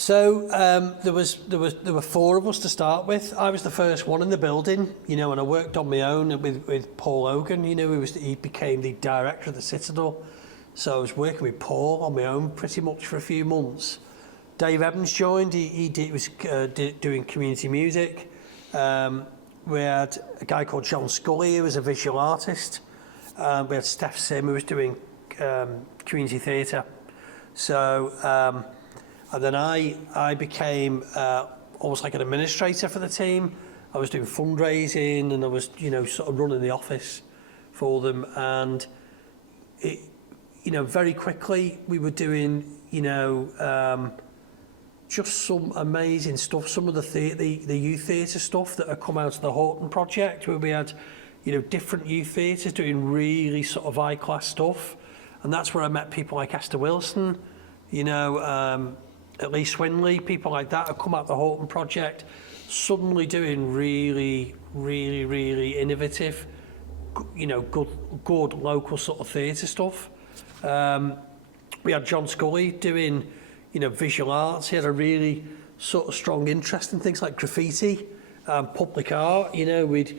So there were four of us to start with. I was the first one in the building, you know, and I worked on my own with Paul Hogan. You know, he became the director of the Citadel. So I was working with Paul on my own pretty much for a few months. Dave Evans joined. He was doing community music. We had a guy called John Scully who was a visual artist. We had Steph Sim who was doing community theatre. So. And then I became almost like an administrator for the team. I was doing fundraising and I was, you know, sort of running the office for them. And, it, you know, very quickly we were doing, you know, just some amazing stuff. Some of the youth theatre stuff that had come out of the Horton project, where we had, you know, different youth theatres doing really sort of high-class stuff. And that's where I met people like Esther Wilson, you know, Lee Swinley, people like that have come out of the Horton project, suddenly doing really, really, really innovative, you know, good local sort of theatre stuff. We had John Scully doing, you know, visual arts. He had a really sort of strong interest in things like graffiti and public art. You know, we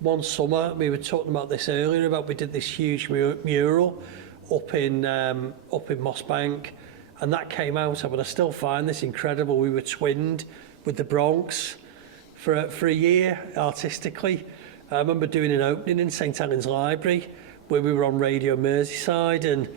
one summer, we were talking about this earlier, about we did this huge mural up in Mossbank. And that came out, but I still find this incredible. We were twinned with the Bronx for a year artistically. I remember doing an opening in St Helens Library where we were on Radio Merseyside, and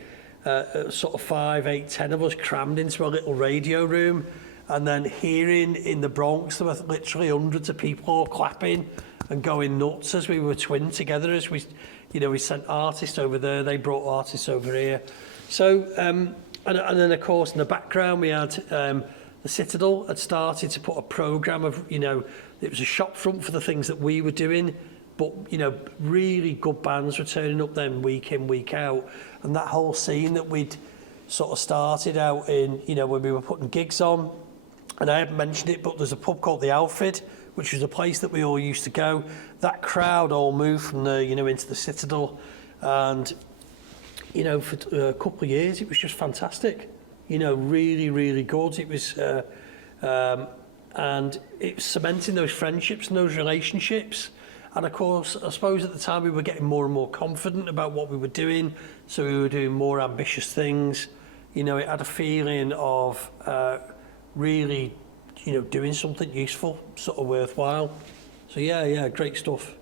sort of 5, 8, 10 of us crammed into a little radio room, and then hearing in the Bronx there were literally hundreds of people all clapping and going nuts as we were twinned together. As we, you know, we sent artists over there, they brought artists over here. So. And then, of course, in the background, we had the Citadel had started to put a programme of, you know, it was a shop front for the things that we were doing, but, you know, really good bands were turning up then week in, week out. And that whole scene that we'd sort of started out in, you know, when we were putting gigs on, and I haven't mentioned it, but there's a pub called the Alfred, which was a place that we all used to go. That crowd all moved from there, you know, into the Citadel, and you know, for a couple of years, it was just fantastic. You know, really, really good. It was, and it was cementing those friendships and those relationships. And of course, I suppose at the time we were getting more and more confident about what we were doing. So we were doing more ambitious things. You know, it had a feeling of really, you know, doing something useful, sort of worthwhile. So yeah, great stuff.